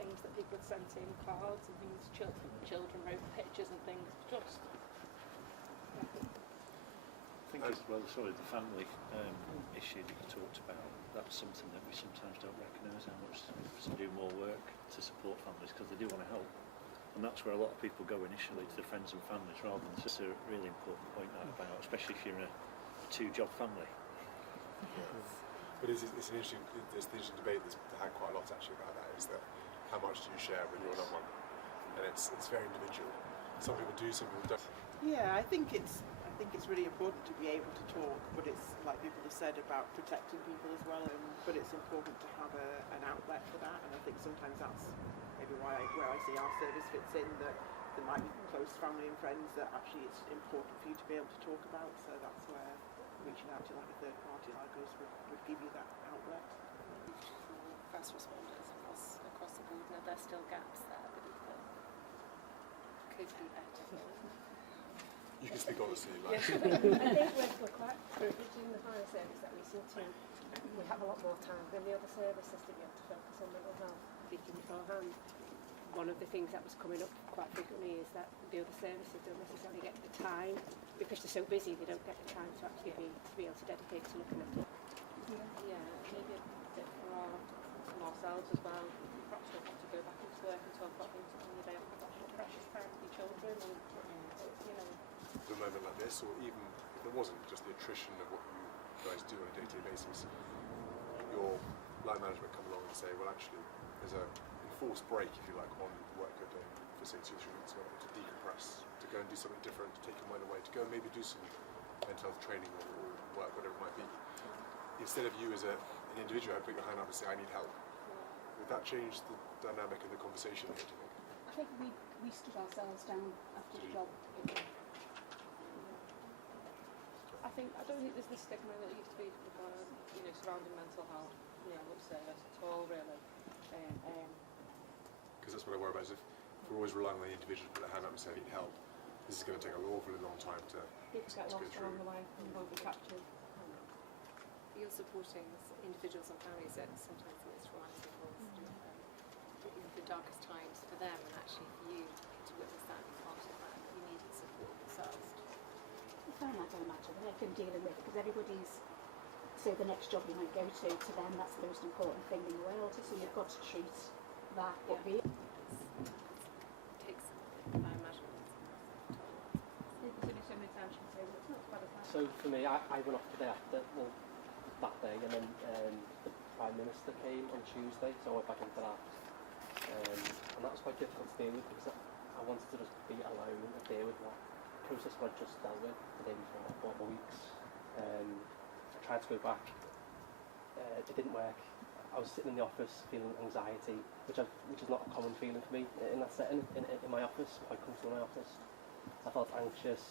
things that people had sent in, cards and things, children wrote pictures and things, just... I think as well, sorry, the family issue that you talked about, that's something that we sometimes don't recognise how much to do more work to support families, because they do want to help. And that's where a lot of people go initially, to the friends and families, rather than just a really important point that about, especially if you're in a two-job family. Yes. But it's an interesting debate that's had quite a lot actually about that, is that how much do you share with your loved one? And it's very individual. Some people do, some people don't. Yeah, I think it's really important to be able to talk, but it's like people have said about protecting people as well. But it's important to have an outlet for that, and I think sometimes that's maybe where I see our service fits in. That there might be close family and friends that actually it's important for you to be able to talk about. So that's where reaching out to like a third party like us would give you that outlet. First responders across the board, now there's still gaps there, but it could be better. You can speak honestly. Like. I think we're quite privileged in the fire service that we have a lot more time than the other services to be able to focus on mental health. Speaking beforehand, one of the things that was coming up quite frequently is that the other services don't necessarily get the time, because they're so busy they don't get the time to actually be able to dedicate to looking at it. Yeah, maybe a bit for ourselves as well. Perhaps we'll have to go back into work and talk about things on the day off. That's your precious time with your children, and you know. A moment like this, or even if it wasn't just the attrition of what you guys do on a day-to-day basis, your line management come along and say, well, actually, there's a enforced break, if you like, on the work you're doing for say 2 or 3 weeks, to decompress, to go and do something different, to take your mind away, to go and maybe do some mental health training or work, whatever it might be. Instead of you as an individual, put your hand up and say, I need help. Would that change the dynamic of the conversation here, do you think? I think we stood ourselves down after the job. I don't think there's the stigma that used to be surrounding mental health, service at all, really. Because that's what I worry about, is if we're always relying on the individual to put their hand up and say, I need help, this is going to take an awfully long time to People get go lost through. along the way and won't be captured. You're supporting individuals and families at sometimes the most traumatic or the darkest times for them, and actually for you to witness that and be part of that, you need the support themselves. I find that don't matter, they can dealing with it, because everybody's, so the next job you might go to them, that's the most important thing in the world, so you've got to treat that, but really... It takes, I imagine, So for me, I went off the day after, well, that day, and then the Prime Minister came on Tuesday, so I went back into that. And that was quite difficult to deal with, because I wanted to just be alone and deal with what process I'd just dealt with the day before, about 4 weeks. I tried to go back, it didn't work. I was sitting in the office feeling anxiety, which is not a common feeling for me in that setting, in my office, quite comfortable in my office. I felt anxious,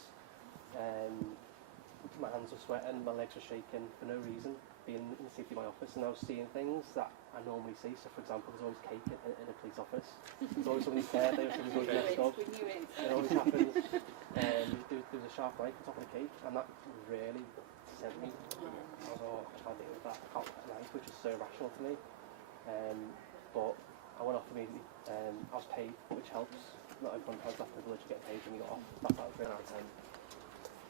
my hands were sweating, my legs were shaking for no reason, being in the safety of my office, and I was seeing things that I normally see. So for example, there's always cake in a police office. There's always somebody's birthday or somebody's going to next door. It always happens. There was a sharp knife on top of the cake, and that really sent me. I was, I can't deal with that. I can't look at a knife, which is so irrational to me. But I went off immediately. I was paid, which helps. Not everyone has that privilege of getting paid when you get off. That was 3 out of 10.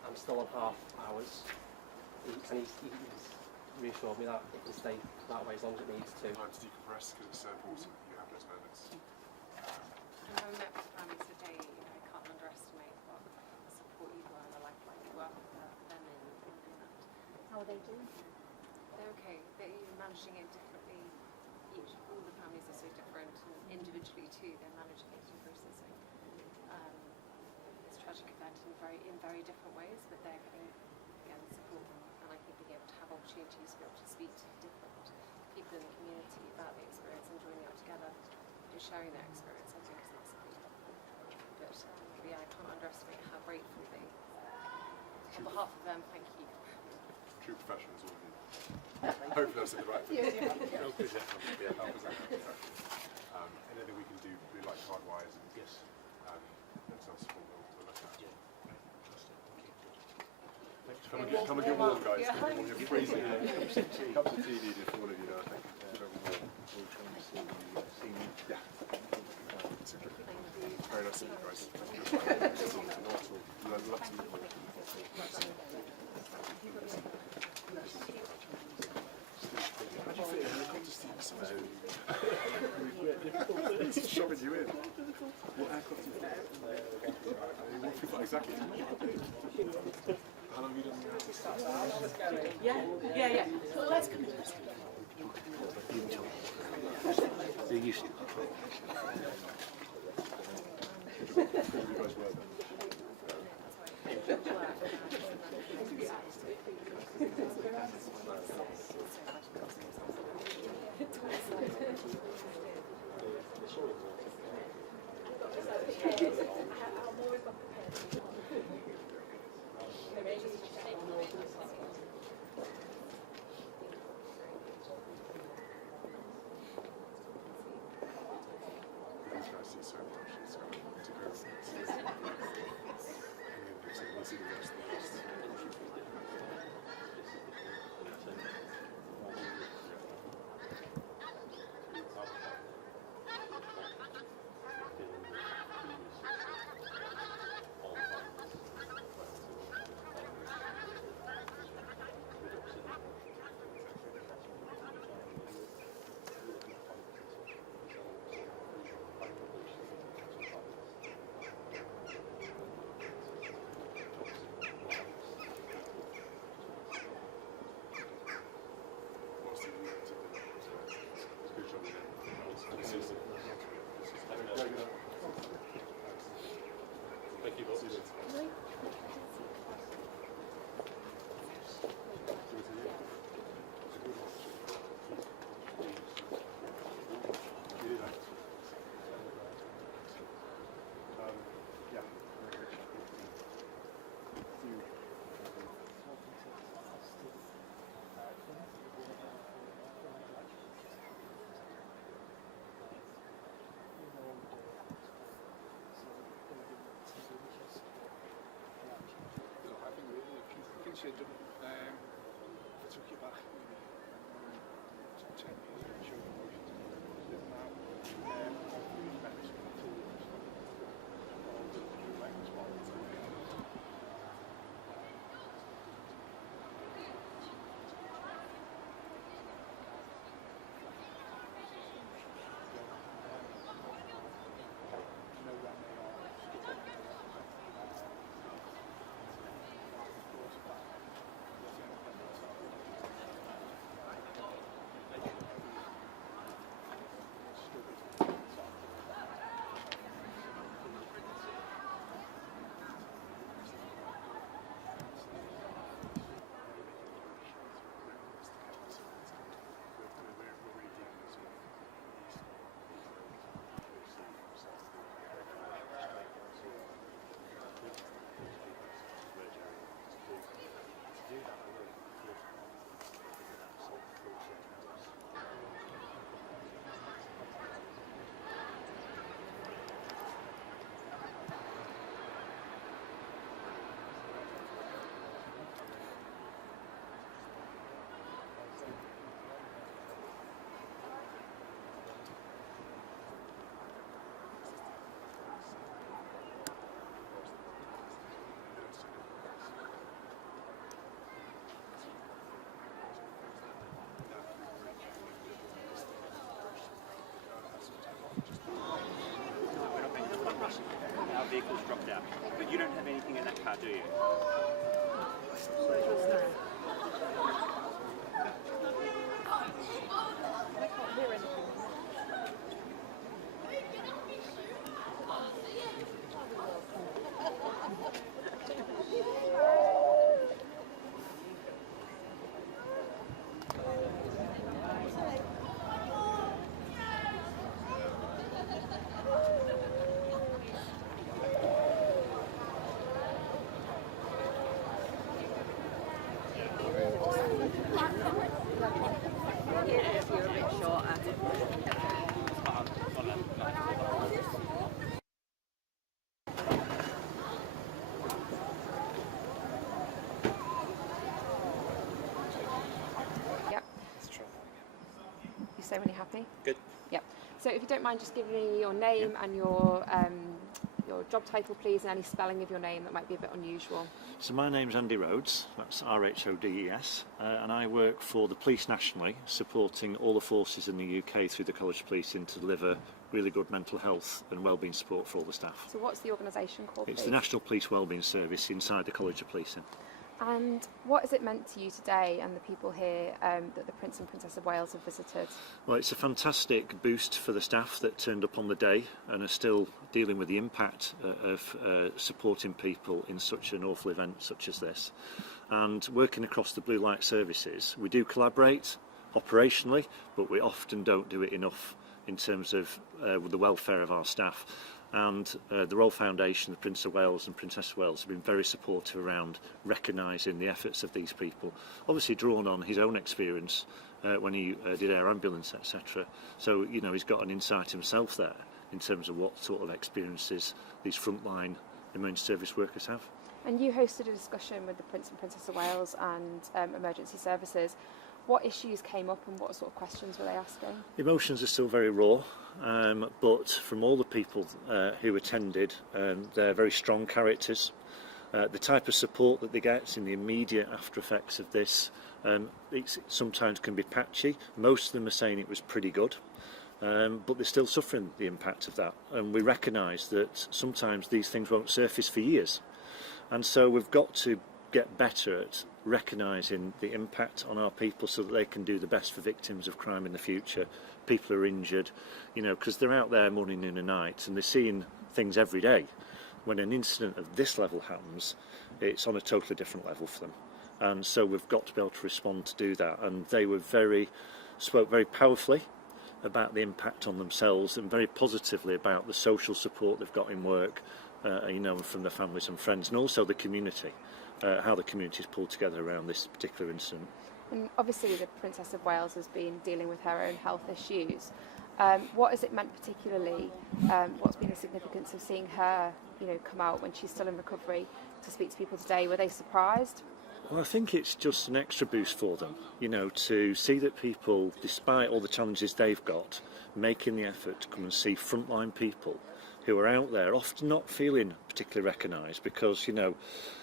I'm still on half hours, and he's reassured me that it can stay that way as long as it needs to. Time to decompress, because it's so important that you have those moments. I met with families today, I can't underestimate what the support you are and the lifeline you are for them in that. How are they doing? They're okay, but you're managing it differently. All the families are so different, and individually too, they're managing it and processing this tragic event in very different ways, but they're getting support, and I think being able to have opportunities to be able to speak to different people in the community about the experience and joining up together and sharing their experience, I think is massively helpful. But I can't underestimate how grateful they are. On behalf of them, thank you. True professionals, all of you. Hopefully that's in the right thing. Anything we can do, blue light card wise, and Yes. mental health support, we'll look at. Yeah. Fantastic. Thank you. Thanks Come very much. and get warm, guys. Yeah. Come and get freezing. Cups of tea needed for all of you now, I think. We'll try and see you. Yeah. Very nice to meet you guys. Not at all. Love to meet you. How do you fit a helicopter seat? It's shoving you in. What aircraft do you fit? Exactly. How long have you done the Yeah. Well, let's come in. They're used to it. You guys were then? should have took you back maybe 10 years and showed emotions and now medicine and tools all the direct response. Our vehicle's dropped out, but you don't have anything in that car, do you? Say when you're happy. Good. Yep. So if you don't mind just giving me your name and your your job title, please, and any spelling of your name that might be a bit unusual. So my name's Andy Rhodes, that's R-H-O-D-E-S, and I work for the police nationally, supporting all the forces in the UK through the College of Policing to deliver really good mental health and wellbeing support for all the staff. So what's the organisation called, It's please? the National Police Wellbeing Service inside the College of Policing. And what has it meant to you today and the people here that the Prince and Princess of Wales have visited? Well, it's a fantastic boost for the staff that turned up on the day and are still dealing with the impact of supporting people in such an awful event such as this. And working across the blue light services, we do collaborate operationally, but we often don't do it enough in terms of the welfare of our staff. And the Royal Foundation, the Prince of Wales and Princess of Wales have been very supportive around recognising the efforts of these people, obviously drawn on his own experience when he did air ambulance, etc. So, you know, he's got an insight himself there in terms of what sort of experiences these frontline emergency service workers have. And you hosted a discussion with the Prince and Princess of Wales and emergency services. What issues came up and what sort of questions were they asking? Emotions are still very raw, but from all the people who attended, they're very strong characters. The type of support that they get in the immediate after effects of this, it sometimes can be patchy. Most of them are saying it was pretty good, but they're still suffering the impact of that. And we recognise that sometimes these things won't surface for years. And so we've got to get better at recognising the impact on our people so that they can do the best for victims of crime in the future. People are injured, you know, because they're out there morning, noon and night and they're seeing things every day. When an incident of this level happens, it's on a totally different level for them. And so we've got to be able to respond to do that. And they were spoke very powerfully about the impact on themselves and very positively about the social support they've got in work, you know, from their families and friends, and also the community. How the community is pulled together around this particular incident. And obviously the Princess of Wales has been dealing with her own health issues. What has it meant particularly? What's been the significance of seeing her, you know, come out when she's still in recovery to speak to people today? Were they surprised? Well, I think it's just an extra boost for them, you know, to see that people, despite all the challenges they've got, making the effort to come and see frontline people who are out there, often not feeling particularly recognised because, you know,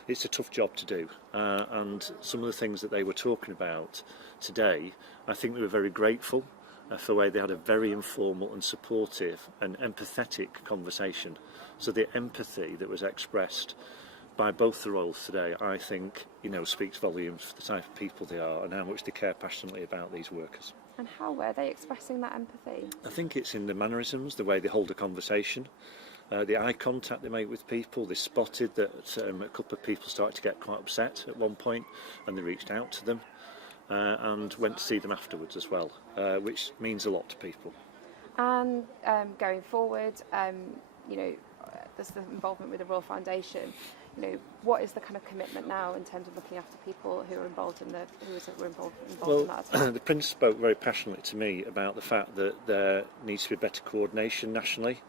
it's a tough job to do. And some of the things that they were talking about today, I think they were very grateful for the way they had a very informal and supportive and empathetic conversation. So the empathy that was expressed by both the royals today, I think, you know, speaks volumes for the type of people they are and how much they care passionately about these workers. And how were they expressing that empathy? I think it's in the mannerisms, the way they hold a conversation, the eye contact they make with people. They spotted that a couple of people started to get quite upset at one point and they reached out to them and went to see them afterwards as well, which means a lot to people. And going forward, you know, there's the involvement with the Royal Foundation. You know, what is the kind of commitment now in terms of looking after people who are involved in in that as well? The Prince spoke very passionately to me about the fact that there needs to be better coordination nationally.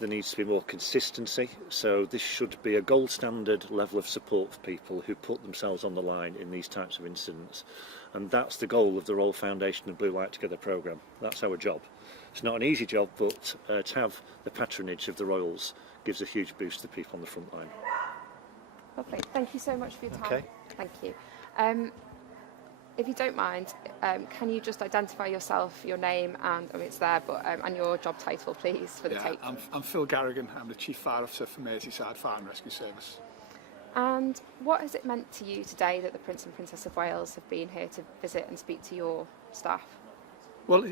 There needs to be more consistency. So this should be a gold standard level of support for people who put themselves on the line in these types of incidents. And that's the goal of the Royal Foundation and Blue Light Together programme. That's our job. It's not an easy job, but to have the patronage of the Royals gives a huge boost to the people on the front line. Lovely. Thank you so much for your time. Okay. Thank you. If you don't mind, can you just identify yourself, your name, and it's there, but and your job title, please, for the tape. I'm Phil Garrigan. I'm the Chief Fire Officer for Merseyside Fire and Rescue Service. And what has it meant to you today that the Prince and Princess of Wales have been here to visit and speak to your staff? Well,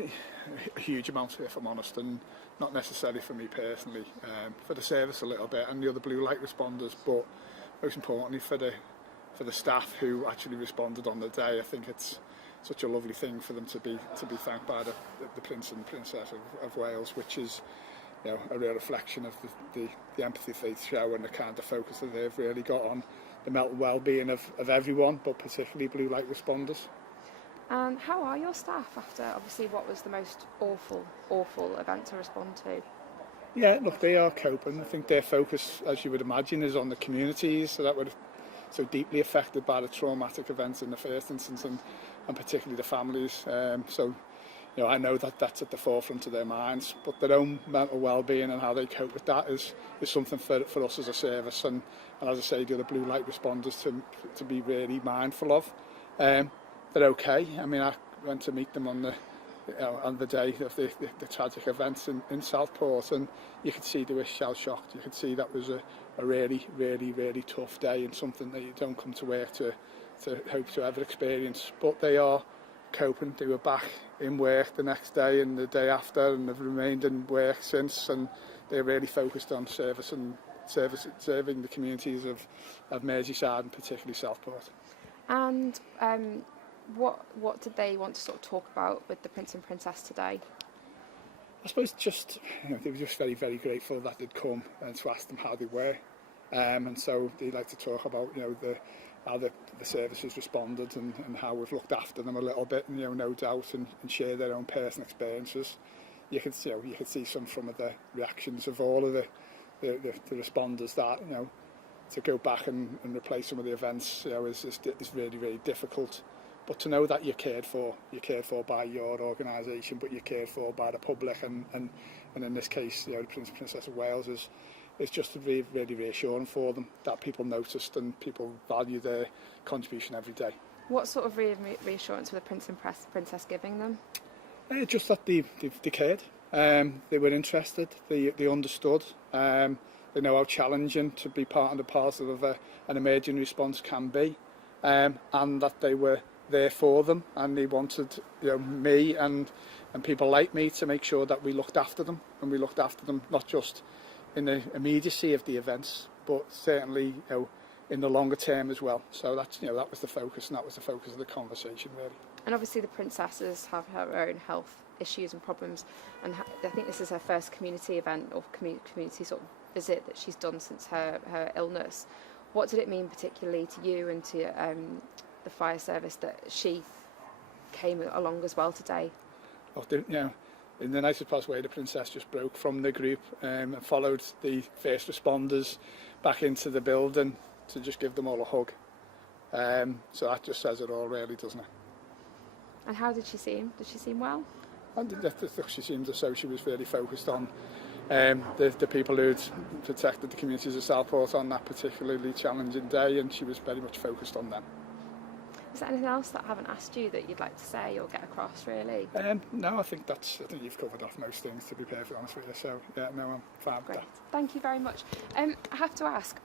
a huge amount, if I'm honest, and not necessarily for me personally, for the service a little bit and the other blue light responders, but most importantly for the staff who actually responded on the day. I think it's such a lovely thing for them to be thanked by the Prince and Princess of Wales, which is, you know, a real reflection of the empathy they show and the kind of focus that they've really got on the mental well-being of everyone, but particularly blue light responders. And how are your staff after obviously what was the most awful event to respond to? Yeah, look, they are coping. I think their focus, as you would imagine, is on the communities that were so deeply affected by the traumatic events in the first instance, and particularly the families. So, you know, I know that that's at the forefront of their minds, but their own mental well-being and how they cope with that is something for us as a service, and as I say, the other blue light responders to be really mindful of. They're okay. I mean, I went to meet them on the day of the tragic events in Southport, and you could see they were shell-shocked. You could see that was a really, really, really tough day, and something that you don't come to work to hope to ever experience. But they are coping. They were back in work the next day and the day after, and have remained in work since, and they're really focused on serving the communities of Merseyside and particularly Southport. And what did they want to sort of talk about with the Prince and Princess today? I suppose just, you know, they were just very, very grateful that they'd come and to ask them how they were, and so they'd like to talk about, you know, how the services responded and how we've looked after them a little bit, and, you know, no doubt, and share their own personal experiences. You could see some of the reactions of all of the responders that, you know, to go back and replace some of the events, you know, is really, really difficult. But to know that you're cared for by your organisation, but you're cared for by the public, and in this case, you know, the Prince and Princess of Wales is just really, really reassuring for them that people noticed and people value their contribution every day. What sort of reassurance were the Prince and Princess giving them? Just that they cared. They were interested. They understood. They know how challenging to be part and parcel of an emergency response can be, and that they were there for them, and they wanted, you know, me and people like me to make sure that we looked after them, and we looked after them not just in the immediacy of the events, but certainly, you know, in the longer term as well. So that's, you know, that was the focus, and that was the focus of the conversation, really. And obviously the princesses have her own health issues and problems, and I think this is her first community event or community sort of visit that she's done since her illness. What did it mean particularly to you and to the fire service that she came along as well today? Well, you know, in the nicest possible way, the princess just broke from the group and followed the first responders back into the building to just give them all a hug. So that just says it all, really, doesn't it? And how did she seem? Did she seem well? She seemed as though she was really focused on the people who'd protected the communities of Southport on that particularly challenging day, and she was very much focused on them. Is there anything else that I haven't asked you that you'd like to say or get across, really? No, I think you've covered off most things, to be perfectly honest with you. So, yeah, no, I'm fine with that. Thank you very much. I have to ask,